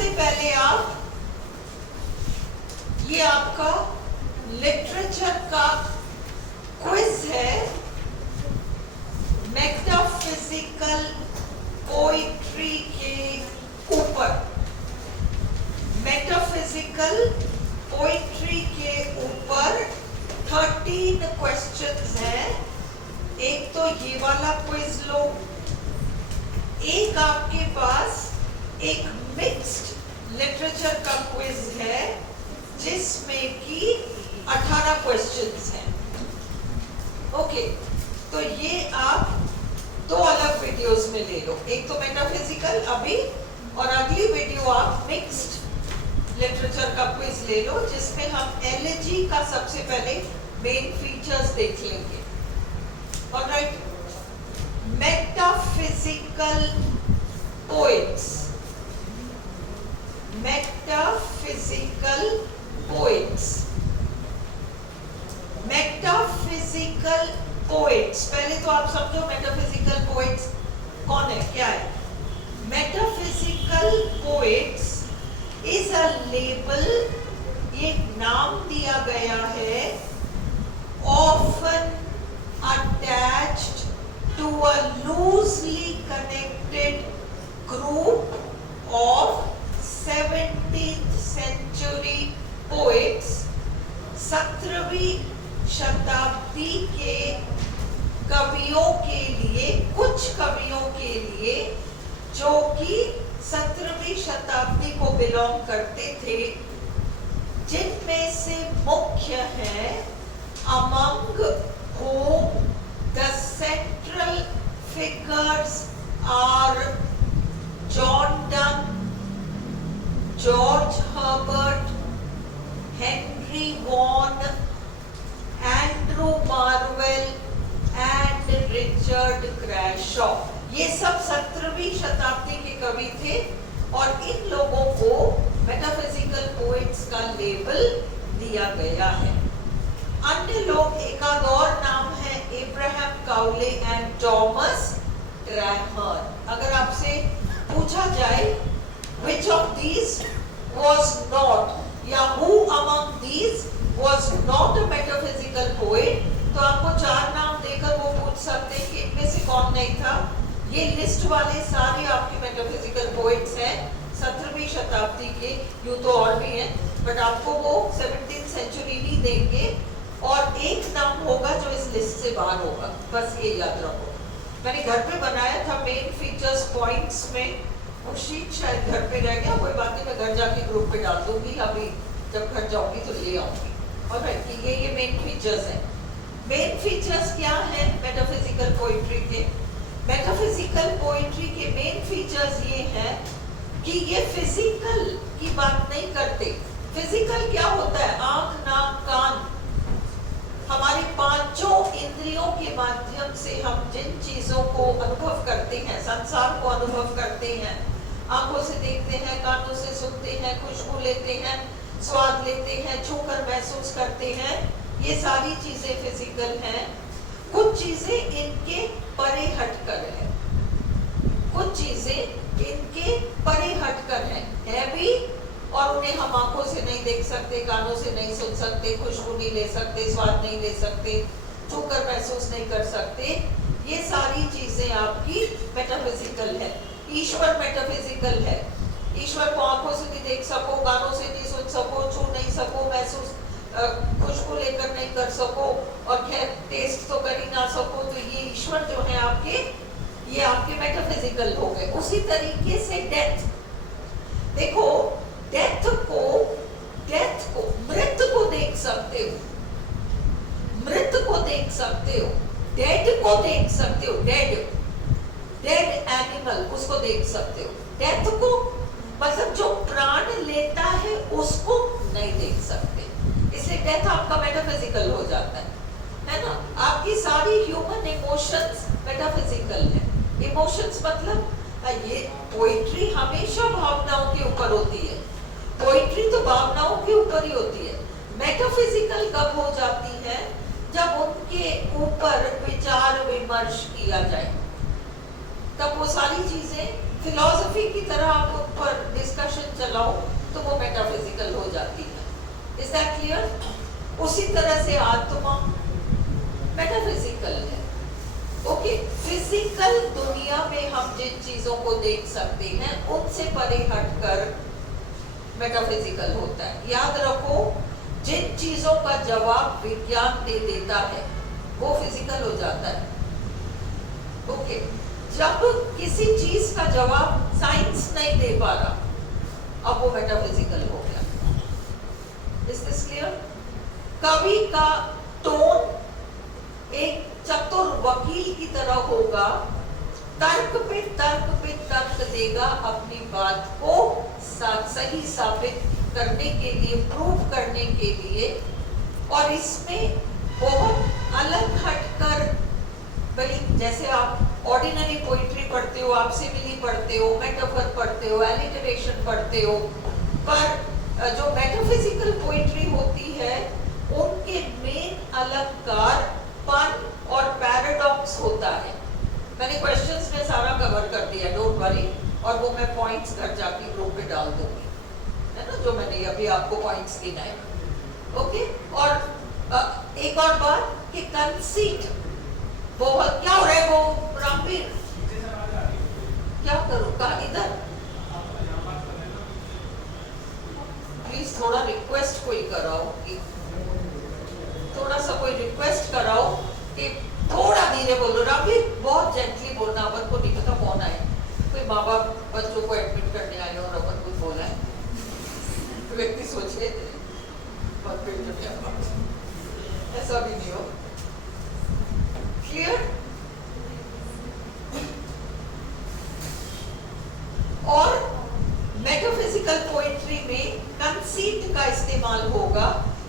सबसे पहले आप ये आपका लिटरेचर का क्विज है, मेटाफिजिकल पोइट्री के ऊपर। मेटाफिजिकल पोइट्री के ऊपर 13 क्वेश्चंस हैं। एक तो ये वाला क्विज लो, एक आपके पास एक मिक्स्ड लिटरेचर का क्विज है जिसमें कि 18 क्वेश्चंस हैं। ओके, तो ये आप दो अलग वीडियोस में ले लो, एक तो मेटाफिजिकल अभी और अगली वीडियो आप मिक्स्ड लिटरेचर का क्विज ले लो जिसमें हम एलिजी का सबसे पहले मेन फीचर्स देख लेंगे। Alright, metaphysical poets, metaphysical poets, metaphysical poets. पहले तो आप समझो मेटाफिजिकल पोएट्स कौन है, क्या है। Metaphysical poets is a label, ये नाम दिया गया है, often attached to a loosely connected group of 17th century poets। 17वीं शताब्दी के कवियों के लिए, कुछ कवियों के लिए जो कि 17वीं शताब्दी को बिलोंग करते थे, जिनमें से मुख्य है among whom the central figures are John Donne, George Herbert, Henry Vaughan, Andrew Marvell and Richard Crashaw। ये सब 17वीं शताब्दी के कवि थे और इन लोगों को मेटाफिजिकल पोएट्स का लेबल दिया गया है। अन्य लोग, एक आध और नाम है, एब्राहम काउले एंड थॉमस ट्रैहर्न। अगर आपसे पूछा जाए which of these was not या who among these was not a metaphysical poet, तो आपको चार नाम देकर वो पूछ सकते हैं कि इनमें से कौन नहीं था। ये लिस्ट वाले सारे आपके मेटाफिजिकल पोएट्स हैं 17वीं शताब्दी के, यूं तो और भी हैं बट आपको वो 17th सेंचुरी ही देंगे और एक नाम होगा जो इस लिस्ट से बाहर होगा, बस ये याद रखो। मैंने घर पे बनाया था मेन फीचर्स पॉइंट्स में, वो शीट शायद घर पे रह गया, कोई बात नहीं, मैं घर जाके ग्रुप पे डाल दूंगी, अभी जब घर जाऊंगी तो ले आऊंगी। और ये मेन फीचर्स हैं। मेन फीचर्स क्या है मेटाफिजिकल पोइट्री के? मेटाफिजिकल पोइट्री के मेन फीचर्स ये हैं कि ये फिजिकल की बात नहीं करते। फिजिकल क्या होता है? आंख, नाक, कान, हमारे पांचों इंद्रियों के माध्यम से हम जिन चीजों को अनुभव करते हैं, संसार को अनुभव करते हैं, आंखों से देखते हैं, कानों से सुनते हैं, खुशबू लेते हैं, स्वाद लेते हैं, छूकर महसूस करते हैं, ये सारी चीजें फिजिकल हैं। कुछ चीजें इनके परे हटकर है, कुछ चीजें इनके परे हटकर है भी, और उन्हें हम आंखों से नहीं देख सकते, कानों से नहीं सुन सकते, खुशबू नहीं ले सकते, स्वाद नहीं ले सकते, छूकर महसूस नहीं कर सकते। ये सारी चीजें आपकी मेटाफिजिकल है। ईश्वर मेटाफिजिकल है। ईश्वर को आंखों से नहीं देख सको, कानों से नहीं सुन सको, छू नहीं सको, महसूस खुशबू लेकर नहीं कर सको और खैर टेस्ट तो कर ही ना सको, तो ये ईश्वर जो है आपके, ये आपके मेटाफिजिकल हो गए। उसी तरीके से डेथ, देखो डेथ को मृत को देख सकते हो, मृत को देख सकते हो, डेड को देख सकते हो, डेड एनिमल उसको देख सकते हो। डेथ को मतलब जो प्राण लेता है उसको नहीं देख सकते, इसलिए डेथ आपका मेटाफिजिकल हो जाता है ना। आपकी सारी ह्यूमन इमोशंस मेटाफिजिकल है। इमोशंस मतलब ये पोइट्री हमेशा भावनाओं के ऊपर होती है, पोइट्री तो भावनाओं के ऊपर ही होती है। मेटाफिजिकल कब हो जाती है? जब उनके ऊपर विचार विमर्श किया जाए, तब वो सारी चीजें फिलॉसफी की तरह आप उन पर डिस्कशन चलाओ तो वो मेटाफिजिकल हो जाती है। Is that clear? उसी तरह से आत्मा मेटाफिजिकल है। ओके, फिजिकल दुनिया में हम जिन चीजों को देख सकते हैं उनसे परे हटकर मेटाफिजिकल होता है। याद रखो, जिन चीजों का जवाब विज्ञान दे देता है वो फिजिकल हो जाता है। ओके, जब किसी चीज का जवाब साइंस नहीं दे पा रहा, अब वो मेटाफिजिकल हो गया। Is this clear? कवि का टोन एक चतुर वकील की तरह होगा, तर्क पे तर्क देगा, अपनी बात को सही साबित करने के लिए, प्रूव करने के लिए। और इसमें बहुत अलग हटकर, भाई जैसे आप ऑर्डिनरी पोइट्री पढ़ते हो, आप सिमिली पढ़ते हो, मेटाफर पढ़ते हो, एलिटरेशन पढ़ते हो, पर जो मेटाफिजिकल पोइट्री होती है उनके मेन अलंकार पन और पैराडॉक्स होता है। मैंने क्वेश्चंस में सारा कवर कर दिया, डोंट वरी, और वो मैं पॉइंट्स घर जाके ग्रुप पे डाल दूंगी, है ना, जो मैंने अभी आपको पॉइंट्स गिनाए। ओके, और एक और बात कि कंसीट, बहुत क्या हो रहा है वो रामवीर, क्या करूं, कहा इधर, प्लीज थोड़ा रिक्वेस्ट कोई कराओ कि थोड़ा सा कोई रिक्वेस्ट कराओ कि थोड़ा धीरे बोलो। रामवीर बहुत जेंटली बोलना, अपन को नहीं पता कौन आए, कोई माँ बाप बच्चों को एडमिट करने आए और अपन कुछ बोला है, व्यक्ति सोचे ऐसा भी नहीं हो। क्लियर? और मेटाफिजिकल पोइट्री में कंसीट का इस्तेमाल होगा।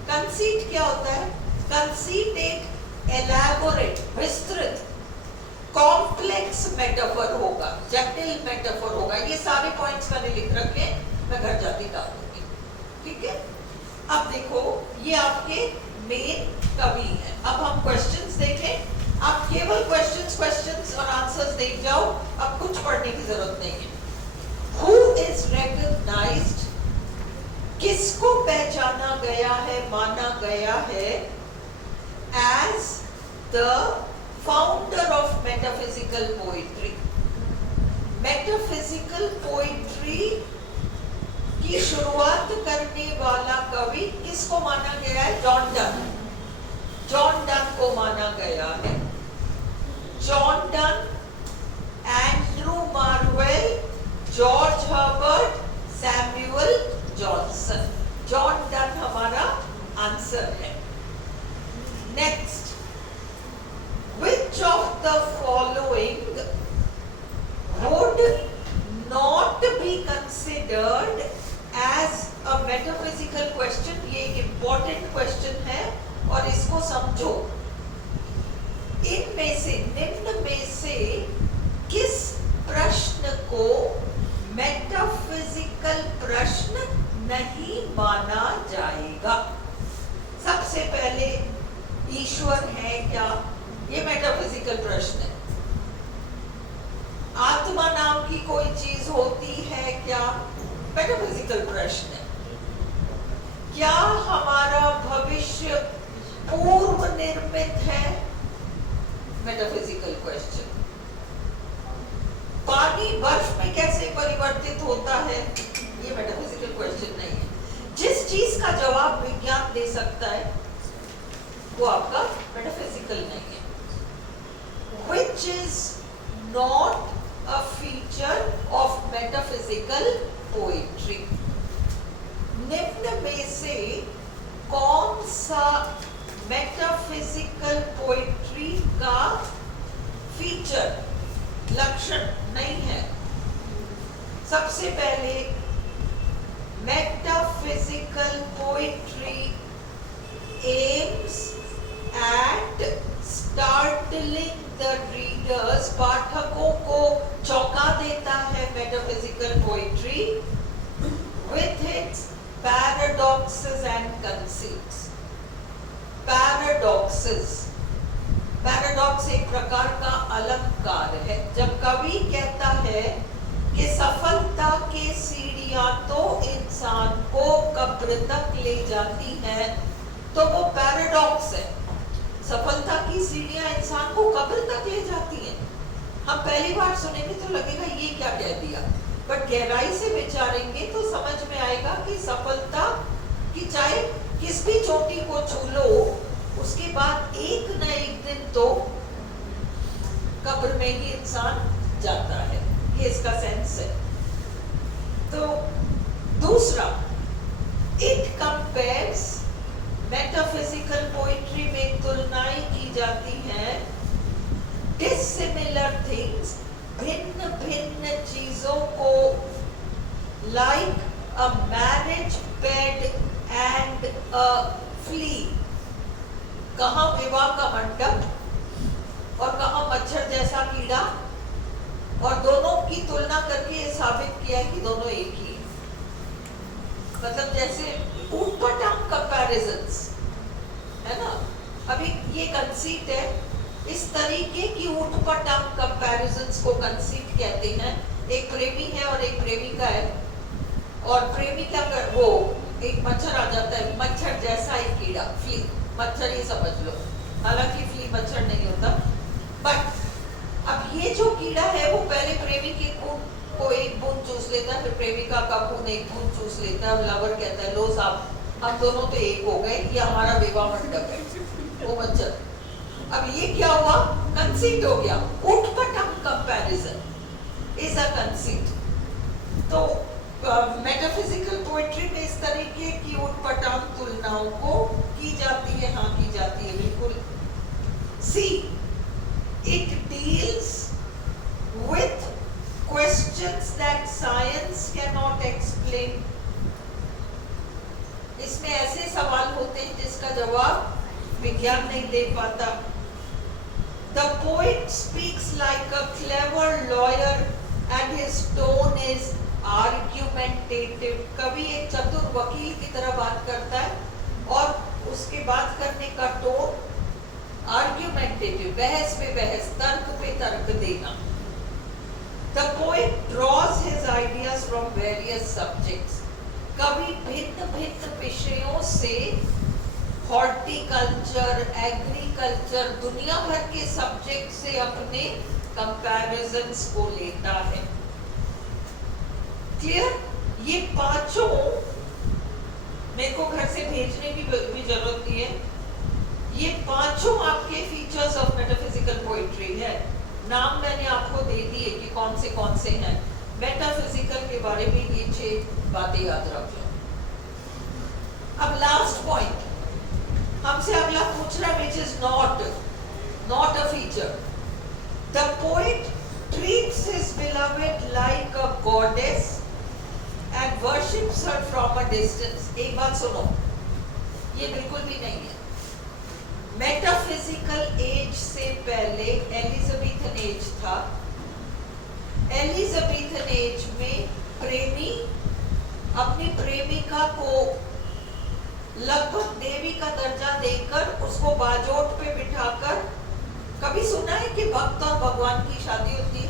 कंसीट क्या होता है? कंसीट एक एलैबोरेट, विस्तृत, कॉम्प्लेक्स मेटाफर होगा, जटिल मेटाफर होगा। ये सारे पॉइंट्स मैंने लिख रखे, मैं घर जाती डाल दूंगी, ठीक है? अब देखो, ये आपके मेन कवि हैं। अब हम क्वेश्चंस देखें। आप केवल क्वेश्चंस और आंसर्स देख जाओ, अब कुछ पढ़ने की जरूरत नहीं है। Who is recognized, किसको पहचाना गया है, माना गया है as the founder of metaphysical poetry? Metaphysical poetry की शुरुआत करने वाला कवि किसको माना गया है? John Donne. जॉन डन को माना गया है। John Donne, Andrew marvel, George Herbert, Samuel Johnson. John Donne हमारा आंसर है। Next, which of the following would not be considered as a metaphysical question? ये एक important question है और इसको समझो। इनमें से, निम्न में से किस प्रश्न को मेटाफिजिकल प्रश्न नहीं माना जाएगा? सबसे पहले, ईश्वर है क्या? ये मेटाफिजिकल प्रश्न है। आत्मा नाम की कोई चीज होती है क्या? मेटाफिजिकल प्रश्न है। क्या हमारा भविष्य पूर्व निर्मित है? Metaphysical question. पानी बर्फ में कैसे परिवर्तित होता है? ये मेटाफिजिकल क्वेश्चन नहीं है। जिस चीज का जवाब विज्ञान दे सकता है वो आपका मेटाफिजिकल नहीं है। Which is not a feature of metaphysical poetry? निम्न में से कौन सा मेटाफिजिकल पोइट्री का फीचर, लक्षण नहीं है? सबसे पहले, metaphysical poetry aims at startling the readers, पाठकों को चौंका देता है metaphysical poetry with its paradoxes and conceits. Paradoxes, paradox एक प्रकार का अलंकार है। जब कवि कहता है कि सफलता के सीढ़ियां तो इंसान को कब्र तक ले जाती हैं, तो वो पैराडॉक्स है। सफलता की सीढ़ियां इंसान को कब्र तक ले जाती हैं। हम पहली बार सुनेंगे तो लगेगा ये क्या कह दिया, बट गहराई से विचारेंगे तो समझ में आएगा कि सफलता की चाहे किस भी चोटी को छू लो, उसके बाद एक न एक दिन तो कब्र में ही इंसान जाता है। ये इसका सेंस है। तो दूसरा, इट कंपेयर्स, मेटाफिजिकल पोइट्री में तुलनाएं की जाती हैं डिसिमिलर थिंग्स, भिन्न भिन्न चीजों को, like a marriage bed and a flea. कहाँ विवाह का मंडप और कहाँ मच्छर जैसा कीड़ा, और दोनों की तुलना करके ये साबित किया कि दोनों एक ही है। मतलब जैसे ऊटपटांग कंपैरिजंस है ना। अभी ये कंसीट है, इस तरीके की ऊटपटांग कंपैरिजंस को कंसीट कहते हैं। एक प्रेमी है और एक प्रेमिका है, और प्रेमी क्या कर, वो एक मच्छर आ जाता है, मच्छर जैसा एक कीड़ा, फ्ली, मच्छर ही समझ लो, हालांकि फ्ली मच्छर नहीं होता। बट अब ये जो कीड़ा है वो पहले प्रेमी के खून को एक बूंद चूस लेता है, फिर प्रेमिका का खून एक बूंद चूस लेता है, और लवर कहता है लो साहब हम दोनों तो एक हो गए, ये हमारा विवाह मंडप है, वो मच्छर। अब ये क्या हुआ, कंसीट हो गया। ऊटपटांग कंपैरिजन इज अ कंसीट। तो मेटाफिजिकल पोएट्री में इस तरीके की ऊटपटांग तुलनाओं को की जाती है, हाँ की जाती है बिल्कुल। सी, it deals with questions that science cannot explain. इसमें ऐसे सवाल होते हैं जिसका जवाब विज्ञान नहीं दे पाता। The poet speaks like a clever lawyer and his tone is argumentative. कवि एक चतुर वकील की तरह बात करता है, और उसके बात करने का टोन आर्ग्यूमेंटेटिव, बहस पे बहस, तर्क पे तर्क देना। The poet draws his ideas from various subjects. कवि भिन्न भिन्न विषयों से, हॉर्टिकल्चर, एग्रीकल्चर, दुनिया भर के सब्जेक्ट से अपने कंपैरिजंस को लेता है। क्लियर? ये पांचों मेरे को घर से भेजने की भी जरूरत नहीं है। ये पांचों आपके फीचर्स ऑफ मेटाफिजिकल पोइट्री है। नाम मैंने आपको दे दिए कि कौन से हैं। मेटाफिजिकल के बारे में ये 6 बातें याद रख लो। अब लास्ट पॉइंट हमसे अगला पूछ रहा, which is not a feature. The poet treats his beloved like a goddess and worships her from a distance. एक बात सुनो, ये बिल्कुल भी नहीं है। मेटाफिजिकल एज से पहले एलिजाबेथन एज था। एलिजाबेथन एज में प्रेमी अपनी प्रेमिका को लगभग देवी का दर्जा देकर उसको बाजोट पे बिठाकर, कभी सुना है कि भक्त और भगवान की शादी होती है?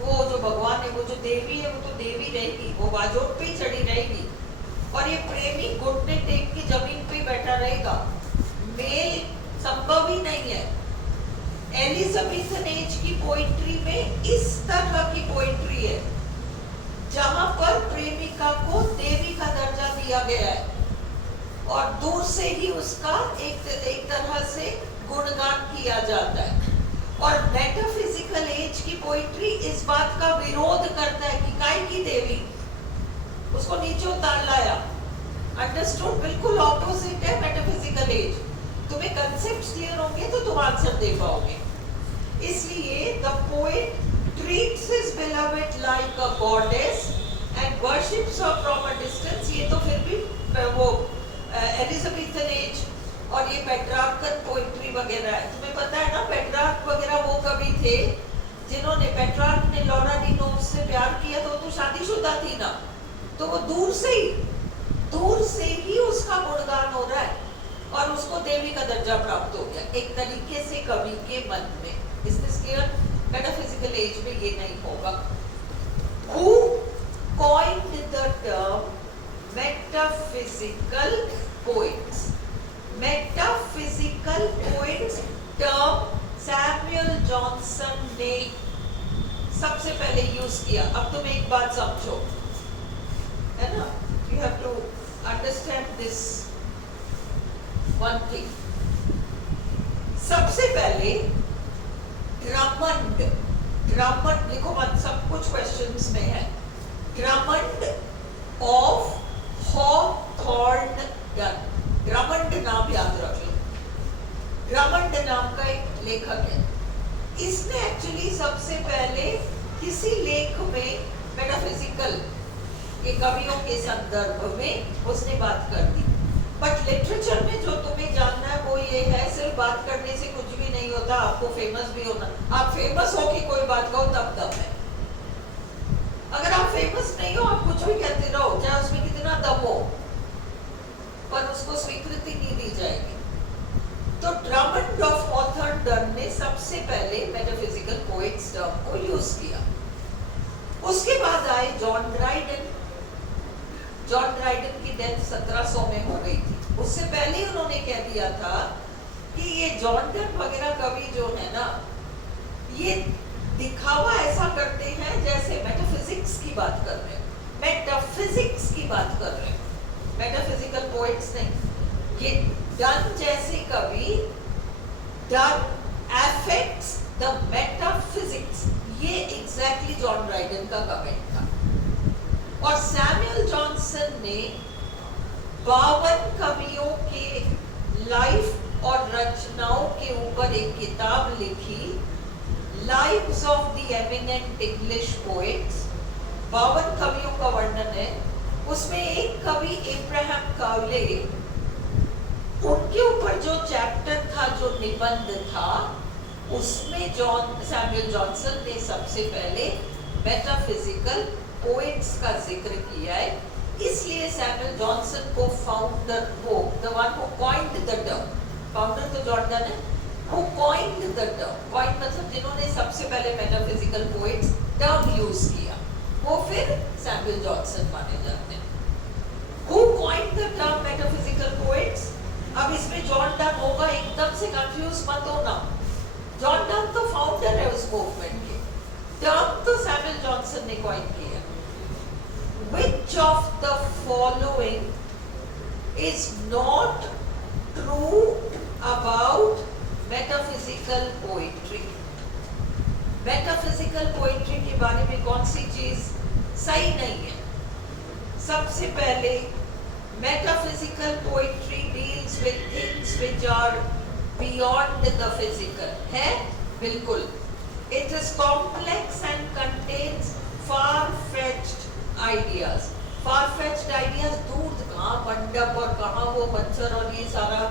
वो जो भगवान है, वो जो देवी है, वो तो देवी रहेगी, वो बाजोट पे ही चढ़ी रहेगी, और ये प्रेमी घुटने टेक के जमीन पे बैठा रहेगा। मेल संभव ही नहीं है। एलिजाबेथन एज की पोइट्री में इस तरह की पोइट्री है जहां पर प्रेमिका को देवी का दर्जा दिया गया है, और दूर से ही उसका एक तरह से गुणगान किया जाता है। और मेटाफिजिकल एज की पोइट्री इस बात का विरोध करता है कि काय की देवी, उसको नीचे उतार लाया। अंडरस्टूड? बिल्कुल ऑपोजिट है मेटाफिजिकल एज। तुम्हें कंसेप्ट्स क्लियर होंगे तो तुम आंसर दे पाओगे। इसलिए the poet treats his beloved like a goddess and worships her from a distance. ये तो फिर भी वो एलिजाबेथन एज और ये पेट्रार्कल पोइट्री वगैरह है। तुम्हें पता है ना, पेट्रार्क वगैरह वो कवि थे जिन्होंने, पेट्रार्क ने लॉरा डिनोव से प्यार किया, तो वो तो शादीशुदा थी ना, तो वो दूर से ही उसका गुणगान हो रहा है और उसको देवी का दर्जा प्राप्त हो गया, एक तरीके से कवि के मन में। Is this clear? Metaphysical age में ये नहीं होगा। Metaphysical poets. Metaphysical poets term Samuel Johnson ने सबसे पहले यूज किया। अब तुम एक बात समझो, है ना, you have to understand this one thing. सबसे पहले ड्रमंड, ड्रमंड लिखो मत, सब कुछ क्वेश्चंस में है। Drummond of Hawthorne done, Drummond नाम याद रख लो। ड्रमंड नाम का एक लेखक है। इसने एक्चुअली सबसे पहले किसी लेख में मेटाफिजिकल के कवियों के संदर्भ में उसने बात कर दी। बट लिटरेचर में जो तुम्हें जानना है वो ये है, सिर्फ बात करने से कुछ भी नहीं होता, आपको फेमस भी होना। आप फेमस हो कि कोई बात कहो तब दम है। अगर आप फेमस नहीं हो, आप कुछ भी कहते रहो, चाहे उसमें कितना दम हो, पर उसको स्वीकृति नहीं दी जाएगी। तो ड्रमंड ऑफ हॉथॉर्न ने सबसे पहले मेटाफिजिकल पोएट्स टर्म को यूज किया। उसके बाद आए जॉन ड्राइडन। जॉन ड्राइडन की डेथ 1700 में हो गई थी। उससे पहले ही उन्होंने कह दिया था कि ये जॉनडन वगैरह कवि जो है ना, ये दिखावा ऐसा करते हैं जैसे मेटाफिजिक्स की बात कर रहे हैं, मेटाफिजिक्स की बात कर रहे हैं, मेटाफिजिकल पोएट्स नहीं। ये डन जैसे कवि, डन अफेक्ट्स द मेटाफिजिक्स, ये एग्जैक्टली जॉन ड्राइडन का कमेंट था। और सैमुअल जॉनसन ने 52 कवियों के लाइफ और रचनाओं के ऊपर एक किताब लिखी, lives of the eminent English poets. 52 कवियों का वर्णन है। उसमें एक कवि एब्राहम कावले, उनके ऊपर जो चैप्टर था, जो निबंध था, उसमें सैमुअल जॉनसन ने सबसे पहले मेटाफिजिकल पोएट्स का जिक्र किया है। इसलिए सैमुअल जॉनसन को फाउंडर, वो the one who coined the term, founder तो जॉर्डन है, who coined the term, coined मतलब जिन्होंने सबसे पहले मेटाफिजिकल पोएट्स टर्म यूज किया, वो फिर सैमुअल जॉनसन माने जाते हैं। Who coined the term metaphysical poets? अब इसमें जॉन डन होगा, एकदम से कंफ्यूज मत होना। जॉन डन तो फाउंडर है उस मूवमेंट के, टर्म तो सैमुअल जॉनसन ने कॉइन किया। Which of the following is not true about metaphysical poetry? Metaphysical poetry के बारे में कौन सी चीज सही नहीं है? सबसे पहले, metaphysical poetry deals with things which are beyond the physical, है? बिल्कुल। It is complex and contains far-fetched ideas. Far-fetched ideas, दूर कहाँ मंडप और कहाँ वो मच्छर और ये सारा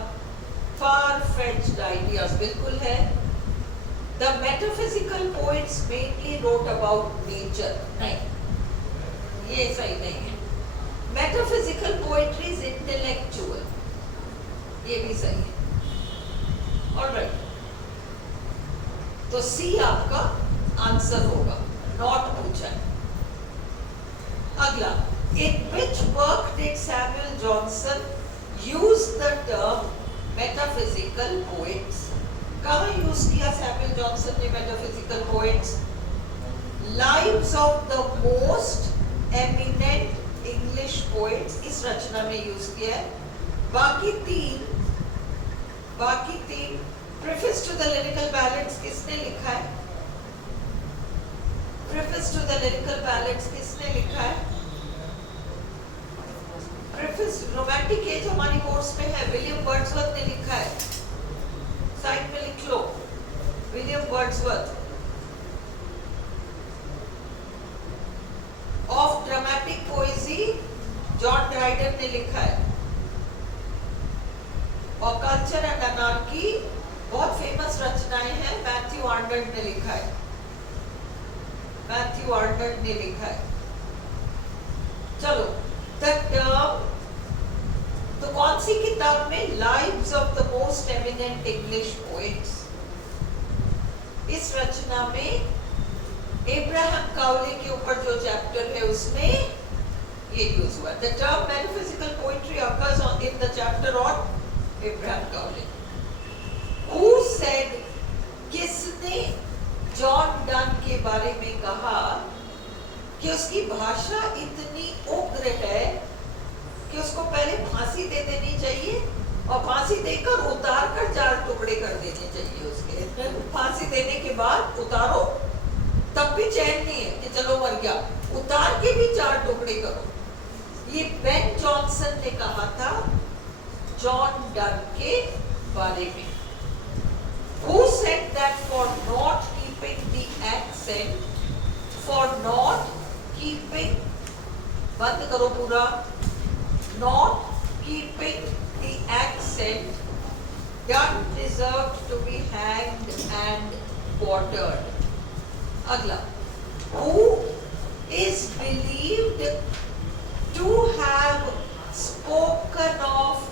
far-fetched ideas, बिल्कुल है। The metaphysical poets mainly wrote about nature. नहीं, ये सही नहीं है। Metaphysical poetry is intellectual, ये भी सही है। Alright, तो C आपका आंसर होगा, नॉट पूछा है। अगला, in which work did Samuel Johnson use the term metaphysical poets? कहाँ यूज किया सैमुअल जॉनसन ने metaphysical poets? Lives of the most eminent English poets, इस रचना में यूज किया है। बाकी तीन preface to the lyrical ballads किसने लिखा है? Preface to the lyrical ballads किसने लिखा है? प्रीफेस रोमांटिक एज हमारी कोर्स में है, विलियम वर्ड्सवर्थ ने लिखा है। साइड में लिख लो, William Wordsworth. Of dramatic poesy John Dryden ने लिखा है। और कल्चर एंड अनार्की बहुत फेमस रचनाएं हैं, मैथ्यू आर्नल्ड ने लिखा है। मैथ्यू आर्नल्ड ने लिखा है। चलो, द टर्म, तो कौन सी किताब में? Lives of the most eminent English poets. इस रचना में एब्राहम काउले के ऊपर जो चैप्टर है उसमें ये यूज हुआ. The term metaphysical poetry occurs in the chapter on Abraham Cowley. Who said, किसने जॉन डन के बारे में कहा कि उसकी भाषा इतनी उग्र है कि उसको पहले फांसी दे देनी चाहिए और फांसी देकर उतार कर 4 टुकड़े कर देने चाहिए उसके. फांसी देने के बाद उतारो तब भी चैन नहीं है कि चलो मर गया, उतार के भी 4 टुकड़े करो. ये बेन जॉनसन ने कहा था जॉन डन के बारे में. Who said that for not keeping the accent, for not keeping, बंद करो पूरा, not keeping the accent, Donne deserved to be hanged and quartered. अगला, who is believed to have spoken of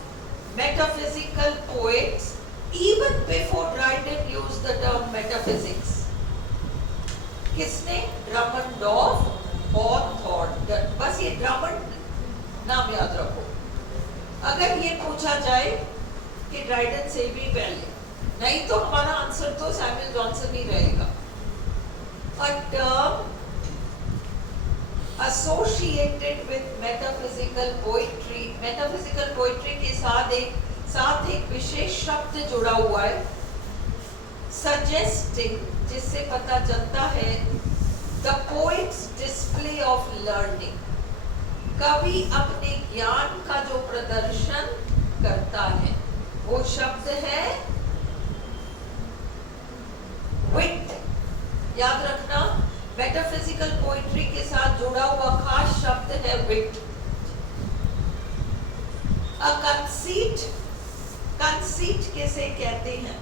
metaphysical poets even before Dryden used the term metaphysics. किसने? ड्रमंडॉफ और Thornton. बस ये Drummond नाम याद रखो. अगर ये पूछा जाए कि ड्राइडन से भी पहले, नहीं तो हमारा आंसर तो सैमुअल जॉनसन ही रहेगा. A term associated with metaphysical poetry, metaphysical poetry के साथ एक विशेष शब्द जुड़ा हुआ है, suggesting, जिससे पता चलता है the poet's display of learning, कवि अपने ज्ञान का जो प्रदर्शन करता है, वो शब्द है wit. याद रखना, मेटाफिजिकल पोइट्री के साथ जुड़ा हुआ खास शब्द है विट. अ कंसीट, कंसीट किसे कहते हैं?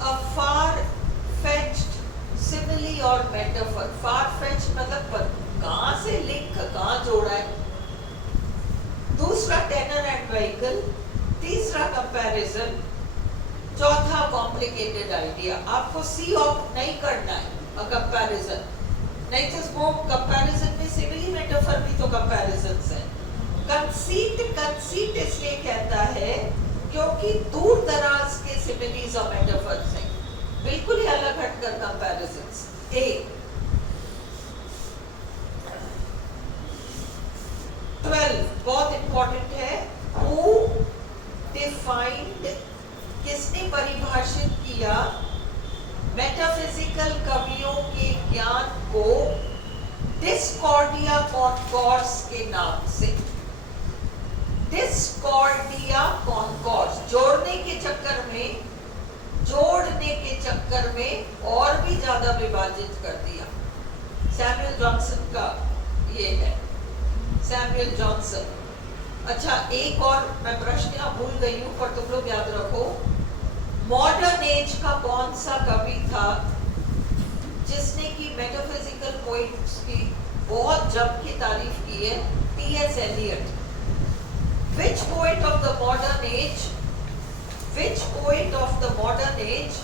अ फार फेच्ड सिमिली और मेटाफर. फार फेच्ड मतलब कहां से लिंक, कहां जोड़ा है. दूसरा टेनर एंड व्हीकल, तीसरा कंपैरिजन, चौथा कॉम्प्लिकेटेड आइडिया. आपको सी ऑफ नहीं करना है, अ कंपैरिजन नहीं तो वो कंपैरिजन में सिमिली मेटाफर भी तो कंपैरिजन्स है. कंसीट, कंसीट इसलिए कहता है क्योंकि दूर दराज के सिमिलीज और मेटाफर्स हैं, बिल्कुल ही अलग हटकर कंपैरिजन्स. ए 12 बहुत इंपॉर्टेंट है. हु डिफाइंड, किसने परिभाषित किया मेटाफिजिकल कवियों के ज्ञान को डिस्कॉर्डिया कॉन्कॉर्स के नाम से. डिस्कॉर्डिया कॉन्कॉर्स, जोड़ने के चक्कर में और भी ज्यादा विभाजित कर दिया. सैमुअल जॉनसन का ये है, सैमुअल जॉनसन. अच्छा, एक और मैं प्रश्न यहाँ भूल गई हूँ, पर तुम लोग याद रखो. मॉडर्न एज का कौन सा कवि था जिसने की मेटाफिजिकल पोइट्स की बहुत जम की तारीफ की है? T S. Eliot. Which poet of the modern age? Which poet of the modern age?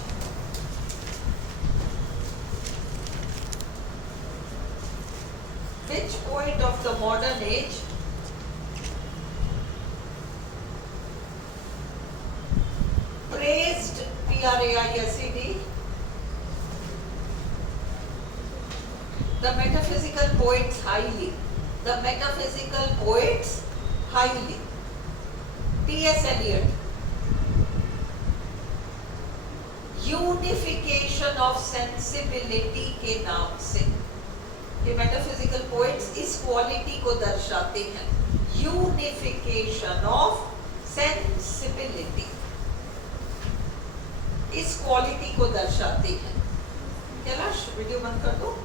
Which poet of the modern age praised, P-R-A-I-S-E-D, the metaphysical poets highly? The metaphysical poets highly. T.S. Eliot. Unification of sensibility के नाम से ये metaphysical poets इस quality को दर्शाते हैं. Unification of sensibility इस quality को दर्शाते हैं. कैलाश वीडियो बंद कर दो.